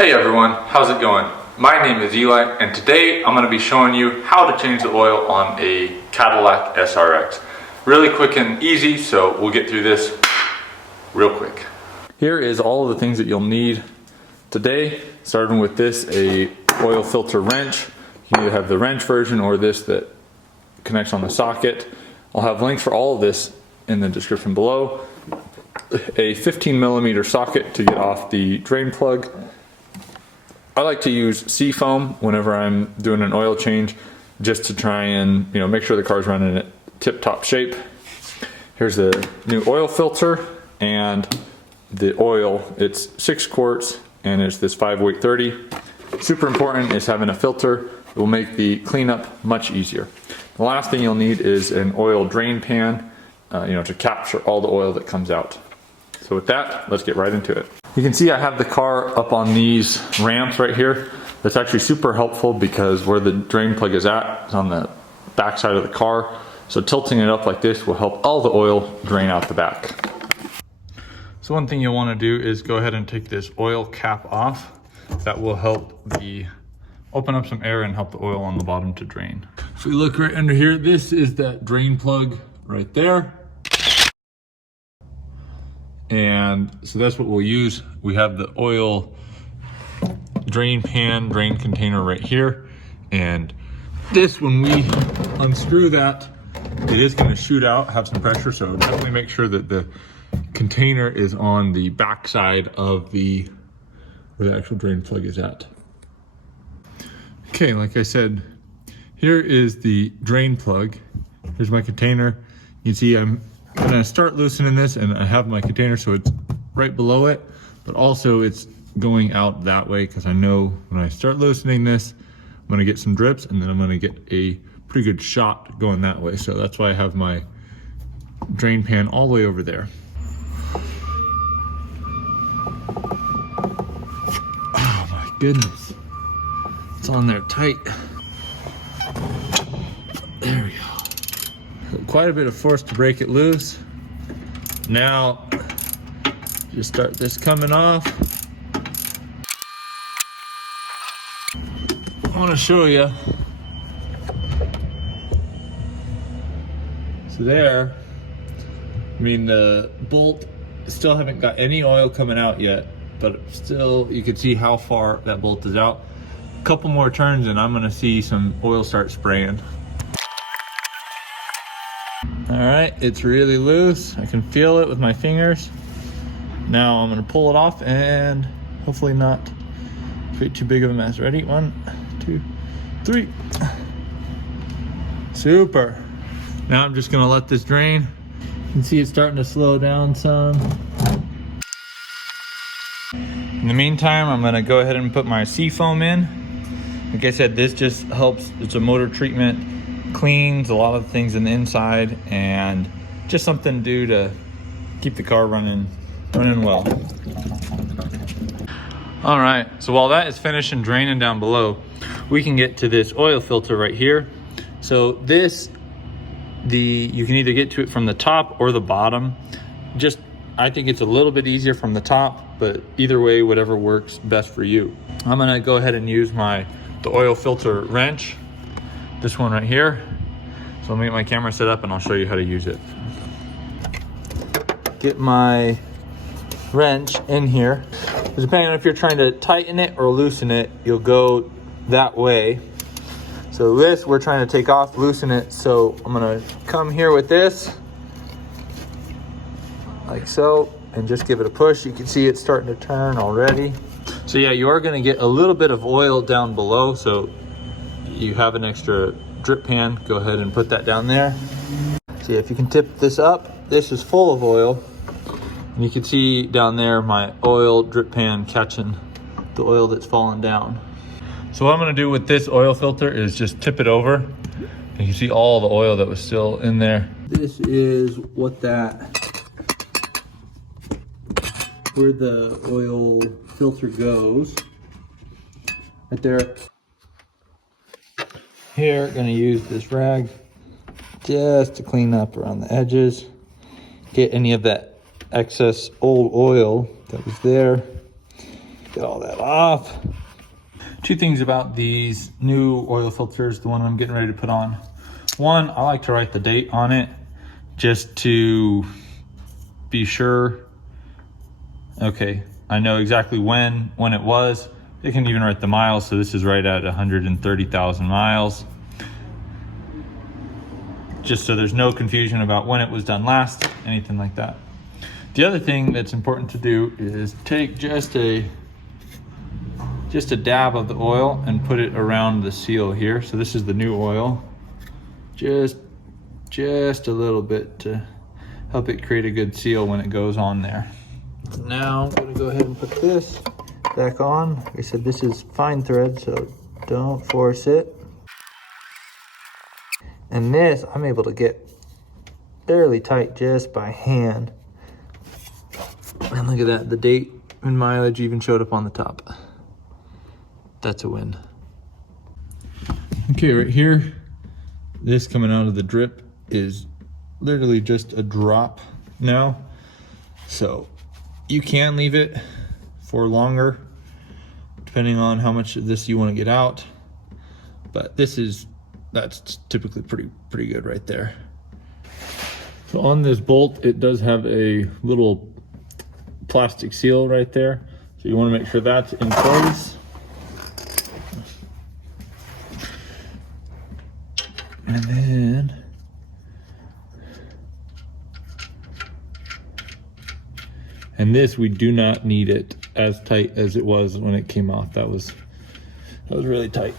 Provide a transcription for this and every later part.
Hey everyone, how's it going? My name is Eli, and today I'm going to be showing you how to change the oil on a Cadillac SRX. Really quick and easy, so we'll get through this real quick. Here is all of the things that you'll need today, starting with this, a oil filter wrench. You can either have the wrench version or this that connects on the socket. I'll have links for all of this in the description below. A 15mm socket to get off the drain plug. I like to use seafoam whenever I'm doing an oil change, just to try and make sure the car's running in tip-top shape. Here's the new oil filter and the oil. It's 6 quarts and it's this 5-weight 30. Super important is having a filter. It will make the cleanup much easier. The last thing you'll need is an oil drain pan, to capture all the oil that comes out. So with that, let's get right into it. You can see I have the car up on these ramps right here. That's actually super helpful because where the drain plug is at is on the back side of the car. So tilting it up like this will help all the oil drain out the back. So one thing you'll want to do is go ahead and take this oil cap off. That will help open up some air and help the oil on the bottom to drain. If we look right under here, this is that drain plug right there. And so that's what we'll use. We have the oil drain pan, drain container right here. And this, when we unscrew that, it is gonna shoot out, have some pressure. So definitely make sure that the container is on the back side of where the actual drain plug is at. Okay, like I said, here is the drain plug. Here's my container. You can see I'm gonna start loosening this, and I have my container so it's right below it, but also it's going out that way because I know when I start loosening this, I'm gonna get some drips and then I'm gonna get a pretty good shot going that way. So that's why I have my drain pan all the way over there. Oh my goodness. It's on there tight. There we go. Quite a bit of force to break it loose. Now, just start this coming off. I want to show you. So there, the bolt still haven't got any oil coming out yet, but still you can see how far that bolt is out. A couple more turns and I'm gonna see some oil start spraying. All right, it's really loose. I can feel it with my fingers. Now I'm gonna pull it off and hopefully not create too big of a mess. Ready? 1, 2, 3. Super. Now I'm just gonna let this drain. You can see it's starting to slow down some. In the meantime, I'm gonna go ahead and put my seafoam in. Like I said, this just helps. It's a motor treatment. Cleans a lot of things in the inside, and just something to do to keep the car running well. All right, so while that is finished and draining down below, we can get to this oil filter right here. So this, you can either get to it from the top or the bottom. I think it's a little bit easier from the top, but either way, whatever works best for you. I'm gonna go ahead and use the oil filter wrench. This one right here. So let me get my camera set up and I'll show you how to use it. Get my wrench in here. Depending on if you're trying to tighten it or loosen it, you'll go that way. So this, we're trying to take off, loosen it. So I'm gonna come here with this, like so, and just give it a push. You can see it's starting to turn already. So yeah, you are gonna get a little bit of oil down below. So you have an extra drip pan, go ahead and put that down there. See, if you can tip this up, this is full of oil. And you can see down there my oil drip pan catching the oil that's falling down. So what I'm gonna do with this oil filter is just tip it over. And you can see all the oil that was still in there. This is where the oil filter goes. Right there. Here, gonna use this rag just to clean up around the edges, get any of that excess old oil that was there. Get all that off. Two things about these new oil filters, the one I'm getting ready to put on. One, I like to write the date on it just to be sure. Okay, I know exactly when it was. It can even write the miles, so this is right at 130,000 miles. Just so there's no confusion about when it was done last, anything like that. The other thing that's important to do is take just a dab of the oil and put it around the seal here. So this is the new oil. Just a little bit to help it create a good seal when it goes on there. Now I'm gonna go ahead and put this back on. Like I said, this is fine thread, so don't force it. And this, I'm able to get fairly tight just by hand. And look at that, the date and mileage even showed up on the top. That's a win. Okay, right here, this coming out of the drip is literally just a drop now. So you can leave it for longer, depending on how much of this you want to get out. But that's typically pretty good right there. So on this bolt, it does have a little plastic seal right there. So you want to make sure that's in place. And then this, we do not need it as tight as it was when it came off. That was really tight.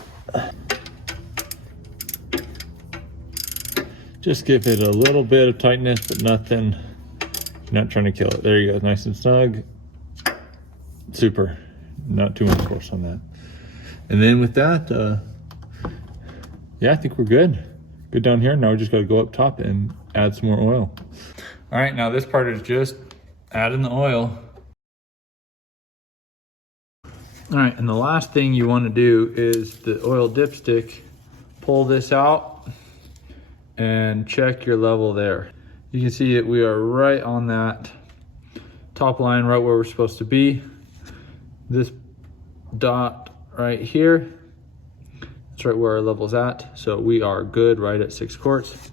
Just give it a little bit of tightness, but nothing, you're not trying to kill it. There you go, nice and snug. Super, not too much force on that. And then with that, yeah, I think we're good. Good down here. Now we just gotta go up top and add some more oil. All right, now this part is just adding the oil. All right, and the last thing you wanna do is the oil dipstick, pull this out and check your level there. You can see that we are right on that top line, right where we're supposed to be. This dot right here, that's right where our level's at. So we are good right at 6 quarts.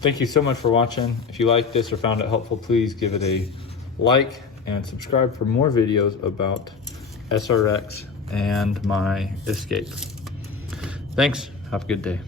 Thank you so much for watching. If you liked this or found it helpful, please give it a like and subscribe for more videos about SRX and my Escape. Thanks, have a good day.